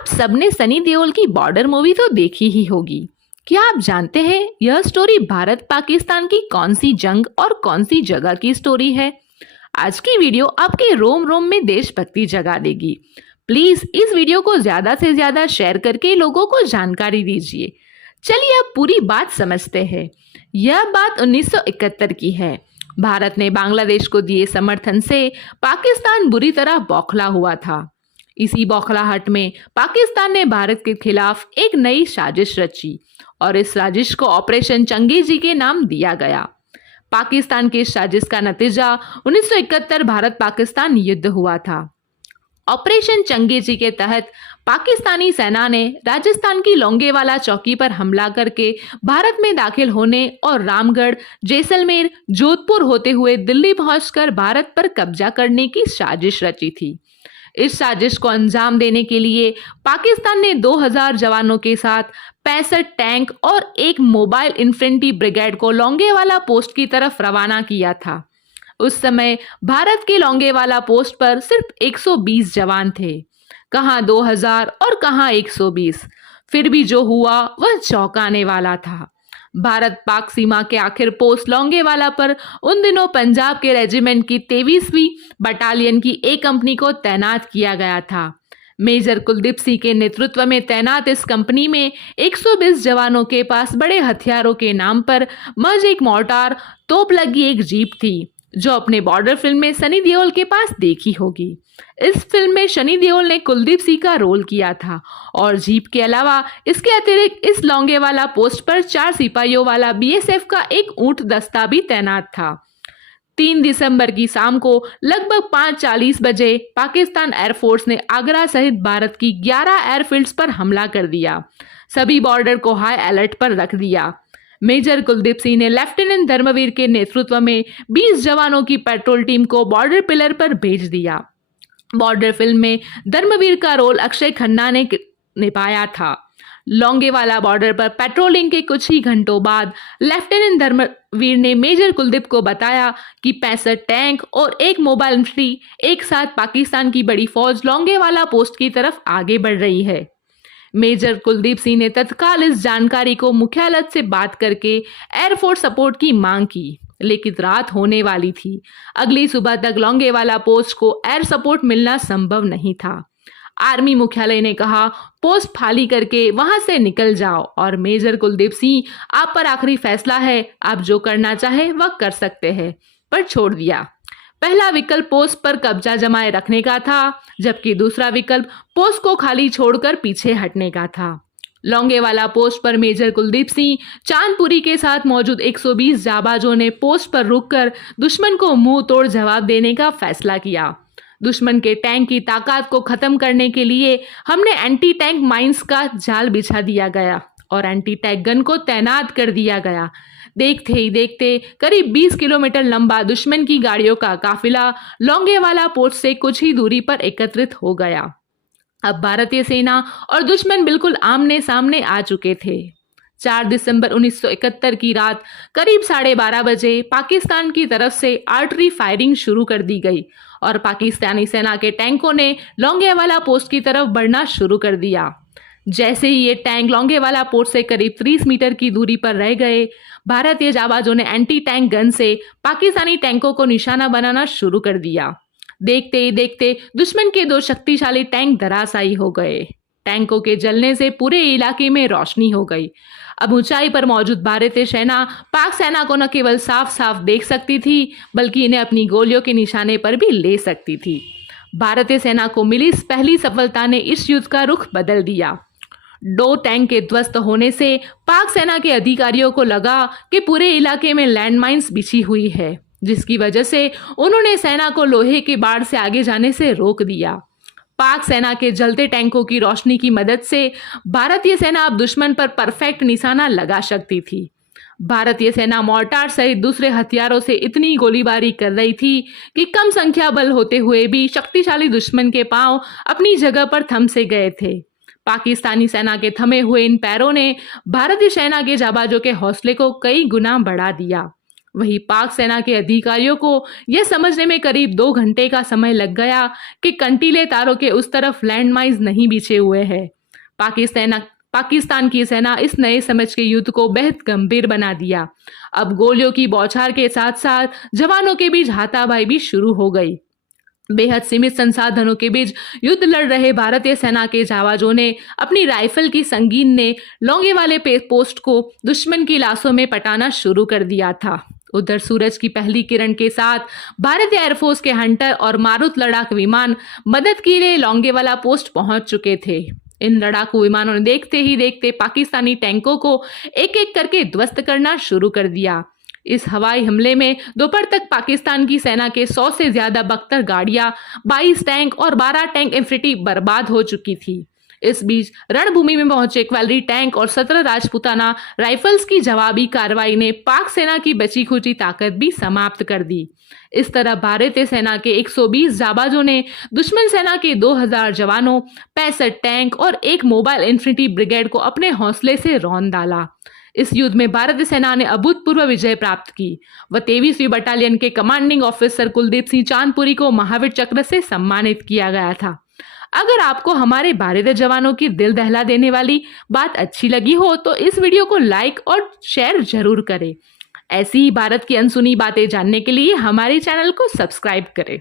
आप सबने सनी देओल की बॉर्डर मूवी तो देखी ही होगी। क्या आप जानते हैं यह स्टोरी भारत पाकिस्तान की कौन सी जंग और कौन सी जगह की स्टोरी है? आज की वीडियो आपके रोम रोम में देशभक्ति जगा देगी। प्लीज इस वीडियो को ज्यादा से ज्यादा शेयर करके लोगों को जानकारी दीजिए। चलिए अब पूरी बात समझते हैं। यह बात 1971 की है। भारत ने बांग्लादेश को दिए समर्थन से पाकिस्तान बुरी तरह बौखला हुआ था। इसी बौखलाहट में पाकिस्तान ने भारत के खिलाफ एक नई साजिश रची और इस साजिश को ऑपरेशन चंगेजी के नाम दिया गया। पाकिस्तान की इस साजिश का नतीजा 1971 भारत पाकिस्तान युद्ध हुआ था। ऑपरेशन चंगेजी के तहत पाकिस्तानी सेना ने राजस्थान की लोंगेवाला चौकी पर हमला करके भारत में दाखिल होने और रामगढ़, जैसलमेर, जोधपुर होते हुए दिल्ली पहुंचकर भारत पर कब्जा करने की साजिश रची थी। इस साजिश को अंजाम देने के लिए पाकिस्तान ने 2000 जवानों के साथ 65 टैंक और एक मोबाइल इन्फेंट्री ब्रिगेड को लोंगेवाला पोस्ट की तरफ रवाना किया था। उस समय भारत के लोंगेवाला पोस्ट पर सिर्फ 120 जवान थे, कहां 2000 और कहां 120। फिर भी जो हुआ वह चौंकाने वाला था। भारत पाक सीमा के आखिर पोस्ट लोंगेवाला पर उन दिनों पंजाब के रेजिमेंट की 23वीं बटालियन की एक कंपनी को तैनात किया गया था। मेजर कुलदीप सिंह के नेतृत्व में तैनात इस कंपनी में 120 जवानों के पास बड़े हथियारों के नाम पर महज एक मोर्टार, तोप लगी एक जीप थी, जो अपने बॉर्डर फिल्म में सनी देओल के पास देखी होगी। इस फिल्म में सनी देओल ने कुलदीप सिंह का रोल किया था और जीप के अलावा इसके अतिरिक्त इस लोंगेवाला पोस्ट पर 4 सिपाहियों वाला बीएसएफ का एक ऊंट दस्ता भी तैनात था। 3 दिसंबर की शाम को लगभग 5:40 बजे पाकिस्तान एयरफोर्स ने आगरा सहित भारत की 11 एयरफील्ड्स पर हमला कर दिया। सभी बॉर्डर को हाई अलर्ट पर रख दिया। मेजर कुलदीप सिंह ने लेफ्टिनेंट धर्मवीर के नेतृत्व में 20 जवानों की पेट्रोल टीम को बॉर्डर पिलर पर भेज दिया। बॉर्डर फिल्म में धर्मवीर का रोल अक्षय खन्ना ने निभाया था। लोंगेवाला बॉर्डर पर पेट्रोलिंग के कुछ ही घंटों बाद लेफ्टिनेंट धर्मवीर ने मेजर कुलदीप को बताया कि 65 टैंक और एक मोबाइल इन्फेंट्री एक साथ पाकिस्तान की बड़ी फौज लोंगेवाला पोस्ट की तरफ आगे बढ़ रही है। मेजर कुलदीप सिंह ने तत्काल इस जानकारी को मुख्यालय से बात करके एयरफोर्स सपोर्ट की मांग की, लेकिन रात होने वाली थी। अगली सुबह तक लोंगेवाला पोस्ट को एयर सपोर्ट मिलना संभव नहीं था। आर्मी मुख्यालय ने कहा, पोस्ट खाली करके वहां से निकल जाओ और मेजर कुलदीप सिंह, आप पर आखिरी फैसला है, आप जो करना चाहे वह कर सकते हैं, पर छोड़ दिया। पहला विकल्प पोस्ट पर कब्जा जमाए रखने का था, जबकि दूसरा विकल्प पोस्ट को खाली छोड़कर पीछे हटने का था। लोंगेवाला पोस्ट पर मेजर कुलदीप सिंह, चांदपुरी के साथ मौजूद 120 जाबाजों ने पोस्ट पर रुककर दुश्मन को मुंह तोड़ जवाब देने का फैसला किया। दुश्मन के टैंक की ताकत को खत्म करने के लिए हमने एंटी टैंक माइंस का जाल बिछा दिया गया और एंटी टैंक गन को तैनात कर दिया गया। देखते ही देखते करीब 20 किलोमीटर लंबा दुश्मन की गाड़ियों का काफिला लोंगेवाला पोस्ट से कुछ ही दूरी पर एकत्रित हो गया। अब भारतीय सेना और दुश्मन बिल्कुल आमने सामने आ चुके थे। 4 दिसंबर 1971 की रात करीब 12:30 बजे पाकिस्तान की तरफ से आर्टरी फायरिंग शुरू कर दी गई और पाकिस्तानी सेना के टैंकों ने लोंगेवाला पोस्ट की तरफ बढ़ना शुरू कर दिया। जैसे ही ये टैंक लोंगेवाला पोस्ट से करीब 30 मीटर की दूरी पर रह गए, भारतीय जाबाजों ने एंटी टैंक गन से पाकिस्तानी टैंकों को निशाना बनाना शुरू कर दिया। देखते ही देखते दुश्मन के 2 शक्तिशाली टैंक धराशायी हो गए। टैंकों के जलने से पूरे इलाके में रोशनी हो गई। अब ऊंचाई पर मौजूद भारतीय सेना पाक सेना को न केवल साफ साफ देख सकती थी, बल्कि इन्हें अपनी गोलियों के निशाने पर भी ले सकती थी। भारतीय सेना को मिली इस पहली सफलता ने इस युद्ध का रुख बदल दिया। 2 टैंक के ध्वस्त होने से पाक सेना के अधिकारियों को लगा कि पूरे इलाके में लैंडमाइंस बिछी हुई है, जिसकी वजह से उन्होंने सेना को लोहे के बाड़ से आगे जाने से रोक दिया। पाक सेना के जलते टैंकों की रोशनी की मदद से भारतीय सेना अब दुश्मन पर परफेक्ट निशाना लगा सकती थी। भारतीय सेना मोर्टार सहित दूसरे हथियारों से इतनी गोलीबारी कर रही थी कि कम संख्या बल होते हुए भी शक्तिशाली दुश्मन के पांव अपनी जगह पर थम से गए थे। पाकिस्तानी सेना के थमे हुए इन पैरों ने भारतीय सेना के जाबाजों के हौसले को कई गुना बढ़ा दिया। वहीं पाक सेना के अधिकारियों को यह समझने में करीब 2 घंटे का समय लग गया कि कंटीले तारों के उस तरफ लैंड माइन्स नहीं बिछे हुए हैं। पाकिस्तान की सेना इस नए समझ के युद्ध को बेहद गंभीर बना दिया। अब गोलियों की बौछार के साथ साथ जवानों के बीच हाथापाई भी शुरू हो गई। बेहद सीमित संसाधनों के बीच युद्ध लड़ रहे भारतीय सेना के जाबाजों ने अपनी राइफल की संगीन ने लोंगेवाले पोस्ट को दुश्मन की लाशों में पटाना शुरू कर दिया था। उधर सूरज की पहली किरण के साथ भारतीय एयरफोर्स के हंटर और मारुत लड़ाकू विमान मदद के लिए लोंगेवाला पोस्ट पहुंच चुके थे। इन लड़ाकू विमानों ने देखते ही देखते पाकिस्तानी टैंकों को एक एक करके ध्वस्त करना शुरू कर दिया। इस हवाई हमले में दोपहर तक पाकिस्तान की सेना के 100 से ज्यादा बख्तर गाड़ियां, 22 टैंक और 12 टैंक इंफेंट्री बर्बाद हो चुकी थी। इस बीच रणभूमि में पहुंचे कैवलरी टैंक और 17 राजपूताना राइफल्स की जवाबी कार्रवाई ने पाक सेना की बची खुची ताकत भी समाप्त कर दी। इस तरह भारतीय सेना के 120 जाबाजों ने दुश्मन सेना के 2000 जवानों, 65 टैंक और एक मोबाइल इन्फेंट्री ब्रिगेड को अपने हौसले से रौंद डाला। इस युद्ध में भारतीय सेना ने अभूतपूर्व विजय प्राप्त की। वह 23वीं बटालियन के कमांडिंग ऑफिसर कुलदीप सिंह चांदपुरी को महावीर चक्र से सम्मानित किया गया था। अगर आपको हमारे भारतीय जवानों की दिल दहला देने वाली बात अच्छी लगी हो तो इस वीडियो को लाइक और शेयर जरूर करें। ऐसी ही भारत की अनसुनी बातें जानने के लिए हमारे चैनल को सब्सक्राइब करें।